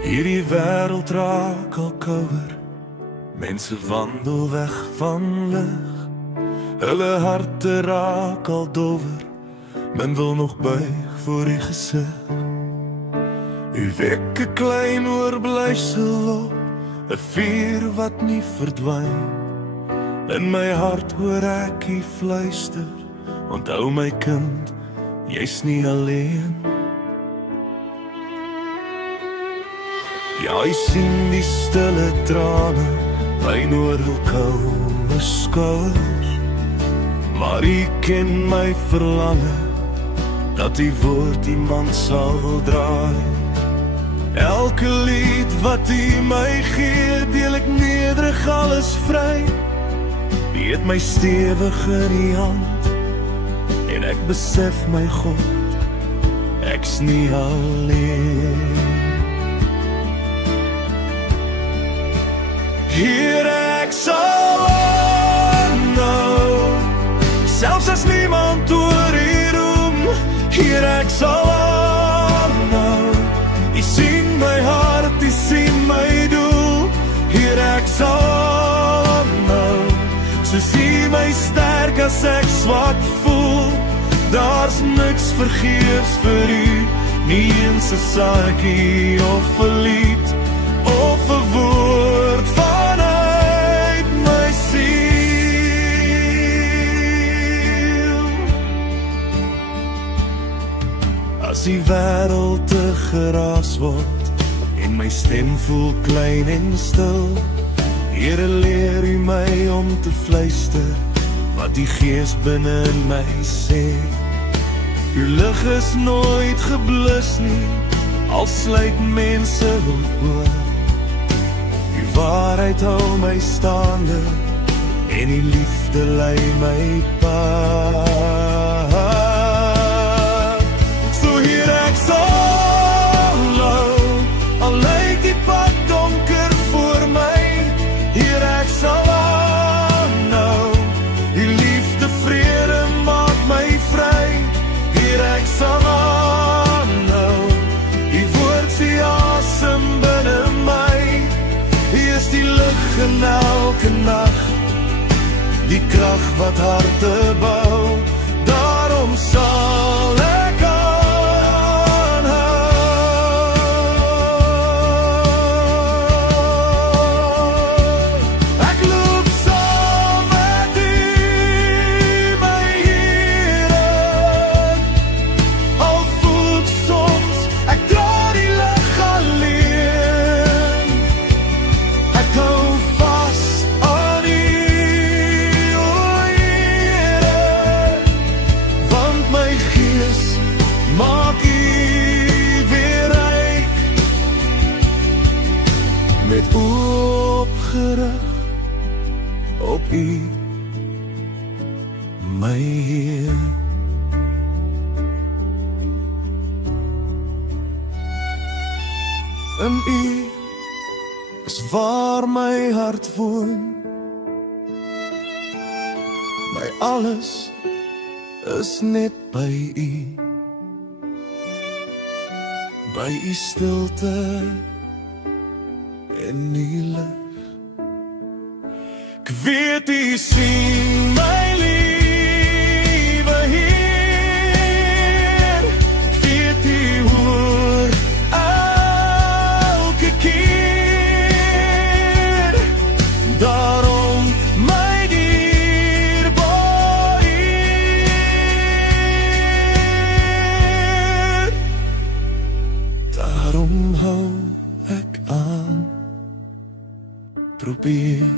Hierdie wêreld raak al kouer, mense wandel weg van lig. Hulle harte raak al dowwer, men wil nog buig voor die gesig. U wek 'n klein oorblyfsel op, 'n vuur wat nie verdwyn. In my hart hoor ek U fluister, onthou my kind, jy's nie alleen. Ja, jy sien die stille trane, pyn oor hul koue skouers, maar U ken my verlange, dat die woord iemand sal draai. Elke lied wat U my gee, deel ek nederig alles vry. U het my stewig in die hand, en ek besef my God, ek's nie alleen. Hier ek sal aanhou, selfs as niemand oor U roem. Hier ek sal aanhou, U sien my hart, U sien my doel. Hier ek sal aanhou, soos U my sterk as ek swak voel. Daar's niks vergeefs vir U, nie eens 'n saadjie of 'n lied of 'n woord vanuit my siel. As die wêreld te geraas word en my stem voel klein en stil, Here, leer U my om te fluister wat die Gees binne in my sê. U lig is nooit geblus nie, al sluit mense hul oë. U waarheid hou my staande, en U liefde lei my pad. So hier ek sal loop, al lyk die pad donker voor my. Hier ek sal aanhou, U liefde vrede maak my vry. Hier ek sal aanhou, U woord se asem binne my. U is die lig in elke nag, die krag wat harte bou. Daarom sal ek aanhou. Ek loop saam met U, my Here. Al voel ek soms, ek dra die lig alleen. Ek hou vas aan U, o Here, want my Gees maak U weer ryk. Met oop gerig op U, my Heer. In U is waar my hart woon. My alles is net by U. By U stilte en U lig. Ek weet U sien my liewe Heer. Ek weet U hoor elke keer. Daarom my dierbare Heer. Daarom hou ek aan, probeer